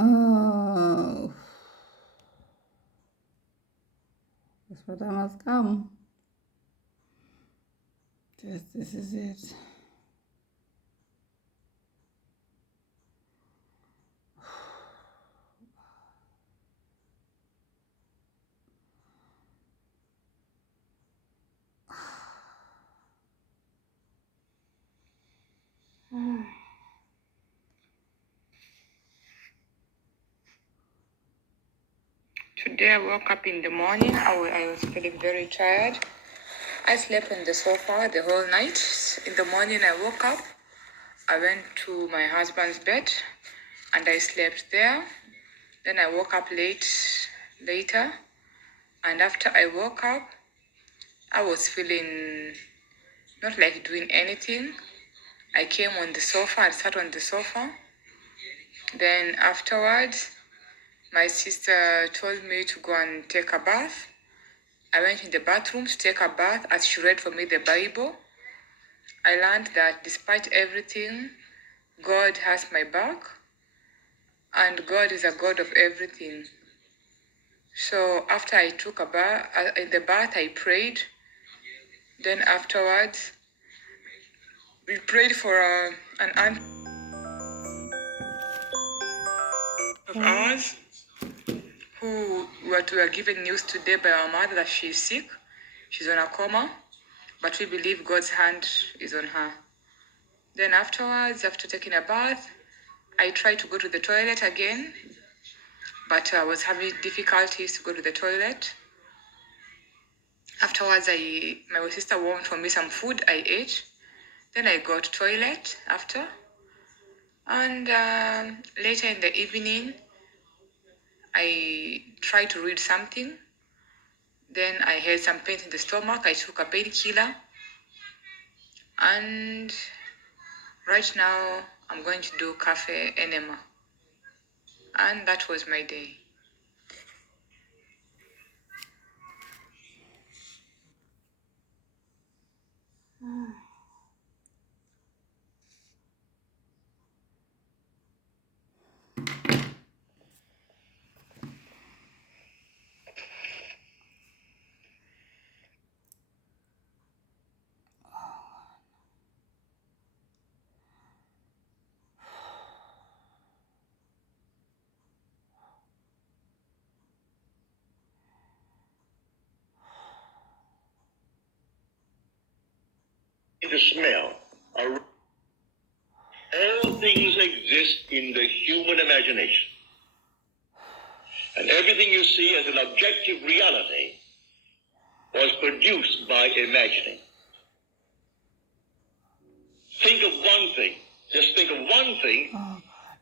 Oh, that's what I must come. This is it. Today I woke up in the morning. I was feeling very tired. I slept on the sofa the whole night. In the morning I woke up. I went to my husband's bed and I slept there. Then I woke up later. And after I woke up, I was feeling not like doing anything. I came on the sofa, I sat on the sofa. Then afterwards, my sister told me to go and take a bath. I went in the bathroom to take a bath as she read for me the Bible. I learned that despite everything, God has my back and God is a God of everything. So after I took a bath, in the bath I prayed. Then afterwards, we prayed for an aunt of ours who were given news today by our mother that she is sick. She's on a coma, but we believe God's hand is on her. Then afterwards, after taking a bath, I tried to go to the toilet again, but I was having difficulties to go to the toilet. Afterwards, my sister warmed for me some food. I ate. Then I got to toilet after. And later in the evening, I tried to read something. Then I had some pain in the stomach. I took a painkiller. And right now, I'm going to do cafe enema. And that was my day. The smell. All things exist in the human imagination. And everything you see as an objective reality was produced by imagining. Think of one thing. Just think of one thing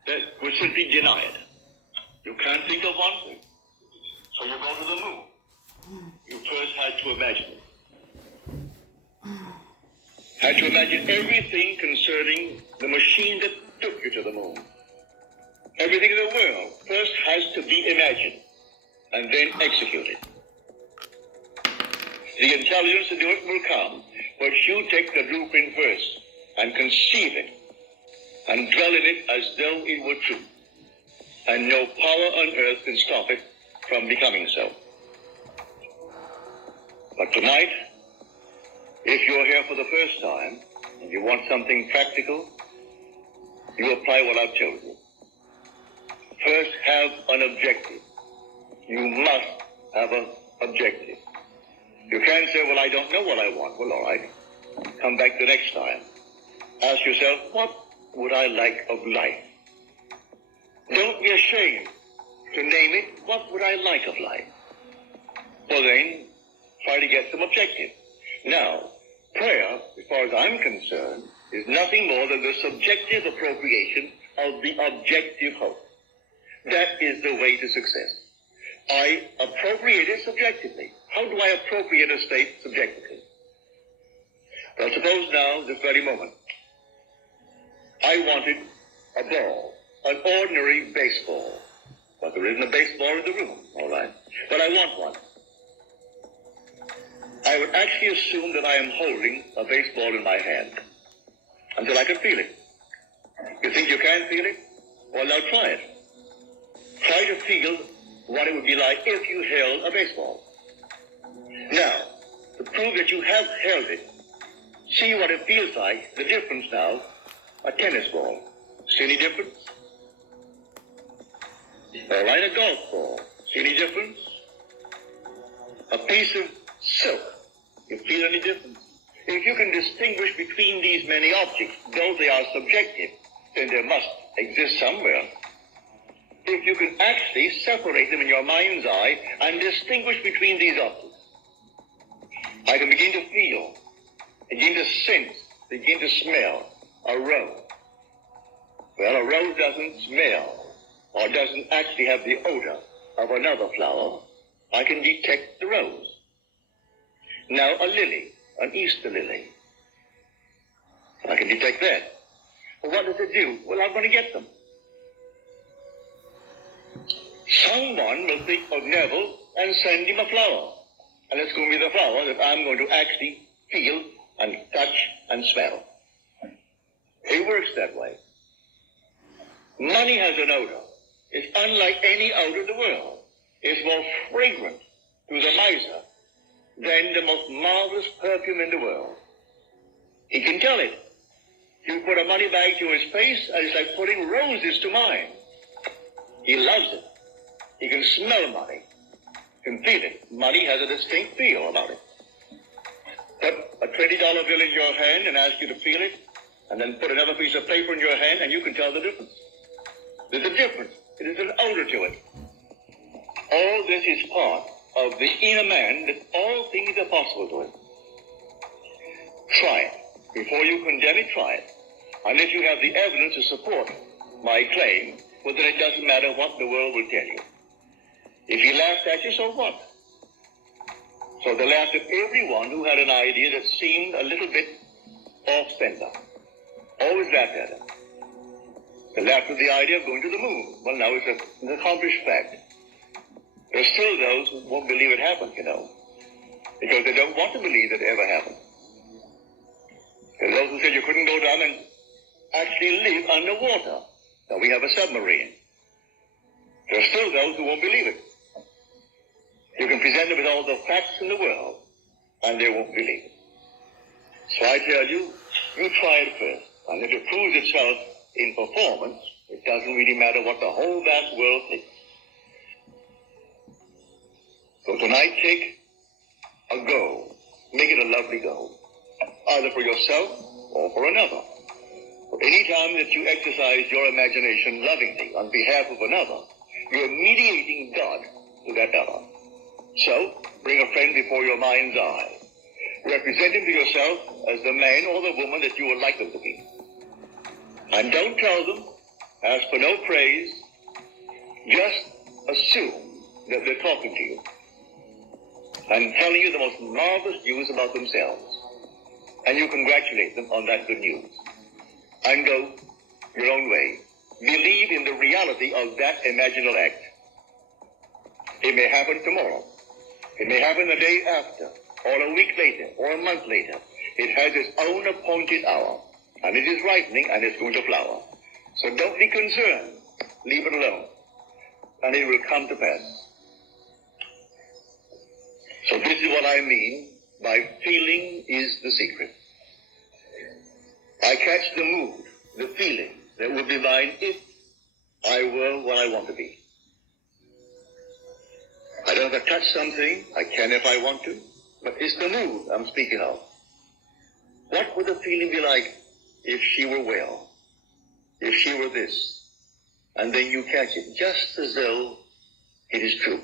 that would simply deny it. You can't think of one thing. So you go to the moon. You first had to imagine it. Had to imagine everything concerning the machine that took you to the moon. Everything in the world first has to be imagined and then executed. The intelligence of the earth will come, but you take the blueprint first and conceive it and dwell in it as though it were true. And no power on earth can stop it from becoming so. But tonight, if you're here for the first time and you want something practical, you apply what I've told you. First, have an objective. You must have an objective. You can't say, well, I don't know what I want. Well, all right. Come back the next time. Ask yourself, what would I like of life? Don't be ashamed to name it. What would I like of life? Well, then, try to get some objective. Now, prayer, as far as I'm concerned, is nothing more than the subjective appropriation of the objective hope. That is the way to success. I appropriate it subjectively. How do I appropriate a state subjectively? Well, suppose now, this very moment, I wanted a ball, an ordinary baseball. But there isn't a baseball in the room, all right? But I want one. I I would actually assume that I am holding a baseball in my hand until I can feel it. You think you can feel it? Well, now try it. Try to feel what it would be like if you held a baseball. Now, to prove that you have held it, see what it feels like, the difference now, a tennis ball. See any difference? All right, a golf ball. See any difference? A piece of silk. You feel any difference? If you can distinguish between these many objects, though they are subjective, then there must exist somewhere. If you can actually separate them in your mind's eye and distinguish between these objects, I can begin to feel, begin to sense, begin to smell a rose. Well, a rose doesn't smell or doesn't actually have the odor of another flower. I can detect the rose. Now, a lily, an Easter lily. I can detect that. Well, what does it do? Well, I'm going to get them. Someone will think of Neville and send him a flower. And it's going to be the flower that I'm going to actually feel and touch and smell. It works that way. Money has an odor. It's unlike any odor in the world. It's more fragrant to the miser than the most marvelous perfume in the world. He can tell it. You put a money bag to his face, and it's like putting roses to mine. He loves it. He can smell money. Can feel it. Money has a distinct feel about it. Put a $20 bill in your hand and ask you to feel it, and then put another piece of paper in your hand, and you can tell the difference. There's a difference. It is an odor to it. All this is part of the inner man, that all things are possible to him. Try it. Before you condemn it, try it. Unless you have the evidence to support my claim, well, then it doesn't matter what the world will tell you. If he laughed at you, so what? So they laughed at everyone who had an idea that seemed a little bit off-center. Always laughed at him. They laughed at the idea of going to the moon. Well, now it's an accomplished fact. There's still those who won't believe it happened, you know, because they don't want to believe that it ever happened. There's those who said you couldn't go down and actually live underwater. Now we have a submarine. There's still those who won't believe it. You can present them with all the facts in the world, and they won't believe it. So I tell you, you try it first. And if it proves itself in performance, it doesn't really matter what the whole vast world thinks. So tonight, take a go. Make it a lovely go, either for yourself or for another. Any time that you exercise your imagination lovingly on behalf of another, you're mediating God to that other. So, bring a friend before your mind's eye. Represent him to yourself as the man or the woman that you would like them to be. And don't tell them, ask for no praise, just assume that they're talking to you and telling you the most marvelous news about themselves. And you congratulate them on that good news. And go your own way. Believe in the reality of that imaginal act. It may happen tomorrow. It may happen the day after, or a week later, or a month later. It has its own appointed hour, and it is ripening, and it's going to flower. So don't be concerned. Leave it alone, and it will come to pass. So this is what I mean by feeling is the secret. I catch the mood, the feeling that would be mine if I were what I want to be. I don't have to touch something. I can if I want to. But it's the mood I'm speaking of. What would the feeling be like if she were well? If she were this? And then you catch it just as though it is true.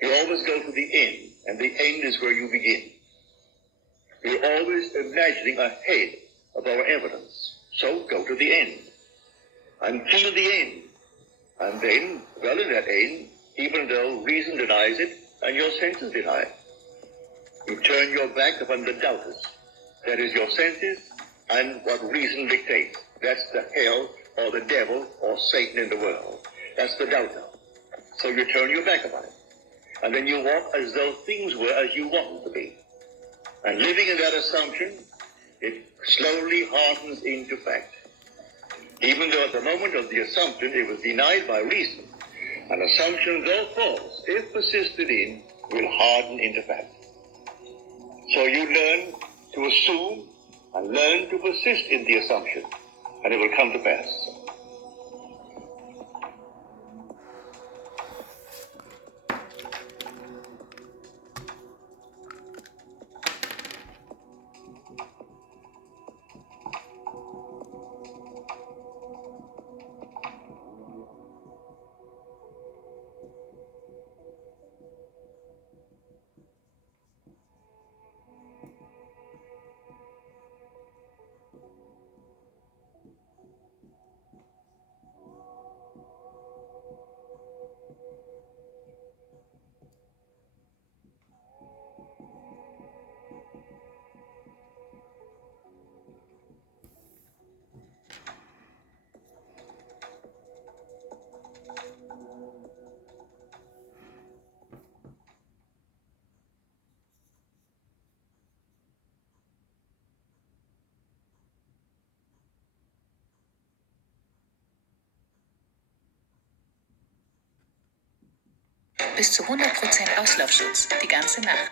You always go to the end, and the end is where you begin. You're always imagining ahead of our evidence. So go to the end and feel the end. And then, well, in that end, even though reason denies it and your senses deny it, you turn your back upon the doubters. That is your senses and what reason dictates. That's the hell or the devil or Satan in the world. That's the doubter. So you turn your back upon it. And then you walk as though things were as you want them to be. And living in that assumption, it slowly hardens into fact. Even though at the moment of the assumption it was denied by reason, an assumption, though false, if persisted in, will harden into fact. So you learn to assume and learn to persist in the assumption, and it will come to pass. Bis zu 100% Auslaufschutz die ganze Nacht.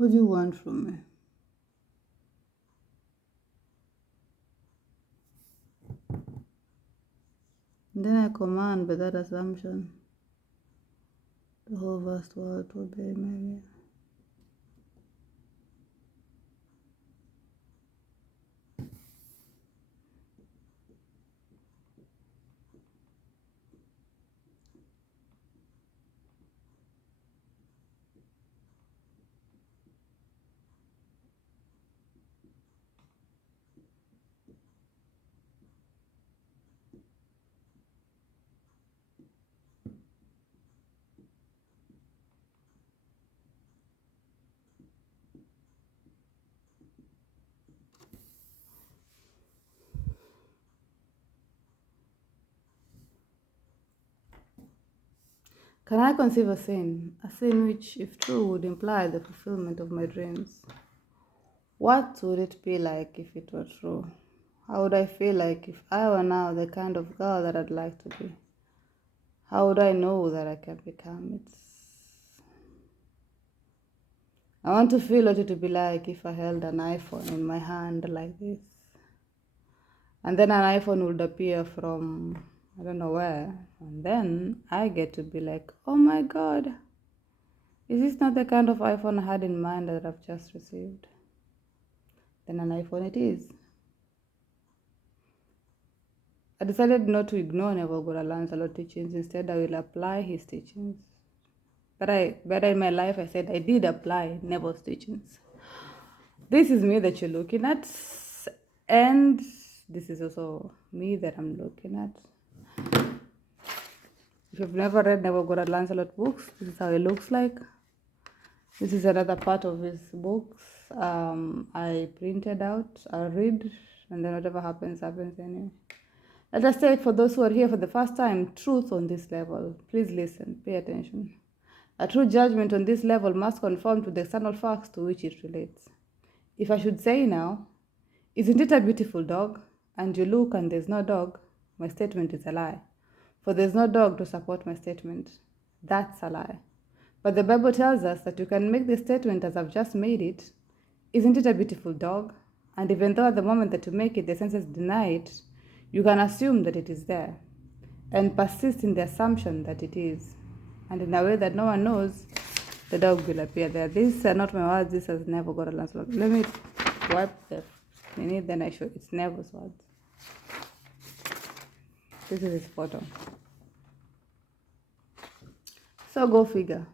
What do you want from me? And then I command by that assumption the whole vast world to obey my will. Can I conceive a sin which, if true, would imply the fulfillment of my dreams? What would it be like if it were true? How would I feel like if I were now the kind of girl that I'd like to be? How would I know that I can become it? I want to feel what it would be like if I held an iPhone in my hand like this. And then an iPhone would appear from I don't know where. And then I get to be like, oh my God, is this not the kind of iPhone I had in mind that I've just received? Then an iPhone it is. I decided not to ignore Neville Goddard Lancelot teachings. Instead, I will apply his teachings. But in my life, I said I did apply Neville's teachings. This is me that you're looking at, and this is also me that I'm looking at. If you've never read Neville Goddard Lancelot books, this is how it looks like. This is another part of his books. I printed out, I'll read, and then whatever happens anyway. Let us take, for those who are here for the first time, truth on this level. Please listen, pay attention. A true judgment on this level must conform to the external facts to which it relates. If I should say now, isn't it a beautiful dog? And you look and there's no dog, my statement is a lie. For there's no dog to support my statement. That's a lie. But the Bible tells us that you can make the statement as I've just made it. Isn't it a beautiful dog? And even though at the moment that you make it, the senses deny it, you can assume that it is there and persist in the assumption that it is. And in a way that no one knows, the dog will appear there. These are not my words, this has Neville Goddard Lancelot. Let me wipe the minute, then I show you. It's Neville's words. This is his photo. So go figure.